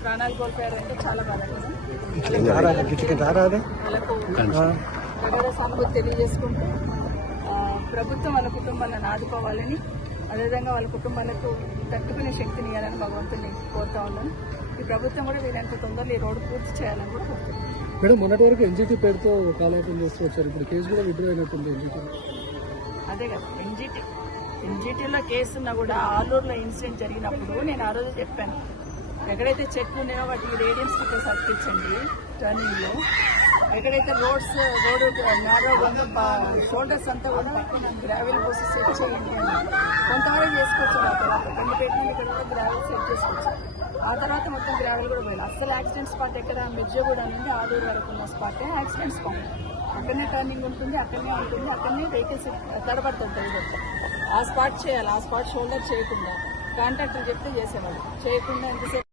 ప్రాణాలు కోల్పోయారంటే చాలా బాధాకరం సానుభూతి తెలియజేసుకుంటూ ప్రభుత్వం వాళ్ళ కుటుంబాలను ఆదుకోవాలని అదేవిధంగా వాళ్ళ కుటుంబాలకు తట్టుకునే శక్తిని ఇవ్వాలని భగవంతుని కోరుతా ఉన్నాను. ఈ ప్రభుత్వం కూడా వీరంత తొందరలో ఈ రోడ్డు పూర్తి చేయాలని కూడా కోరుతున్నాను మేడం మొన్నటి వరకు ఎన్జిటి పేరుతో కాలయాపన చేస్తూ వచ్చారు. ఇప్పుడు కేసు కూడా విడ్డ్రా అయినట్టుంది ఎన్జిటి అదే కదా ఎన్జిటి ఎన్జిటిలో కేసు ఉన్నా కూడా ఆలూరులో ఇన్సిడెంట్ జరిగినప్పుడు నేను ఆ రోజు చెప్పాను. ఎక్కడైతే చెట్లు ఉన్నాయో వాటికి రేడియం స్టిక్కర్స్ అతికించండి టర్నింగ్లో. ఎక్కడైతే రోడ్స్ రోడ్ నారో షోల్డర్స్ అంతా కూడా గ్రావెల్ పోసి సెట్ చేయండి కొంతవరకు చేసుకోవచ్చు ఆ తర్వాత. కొన్ని పెట్టిన ఇక్కడ కూడా గ్రావెల్ సెట్ చేసుకోవచ్చు ఆ తర్వాత మొత్తం గ్రావెల్ కూడా పోయాలి. అసలు యాక్సిడెంట్ స్పాట్ ఎక్కడ? మిర్జగూడ నుండి ఆదూరు వరకు ఉన్న స్పాటే యాక్సిడెంట్ స్పాట్ అక్కడనే టర్నింగ్ ఉంటుంది అక్కడనే ఉంటుంది అక్కడనే వెహికల్స్ తడబడుతుంటాయి ఆ స్పాట్ చేయాలి. ఆ స్పాట్ షోల్డర్ చేయకుండా. కాంట్రాక్టర్ చెప్తే చేసేవాళ్ళు. చేయకుండా ఎంతసేపు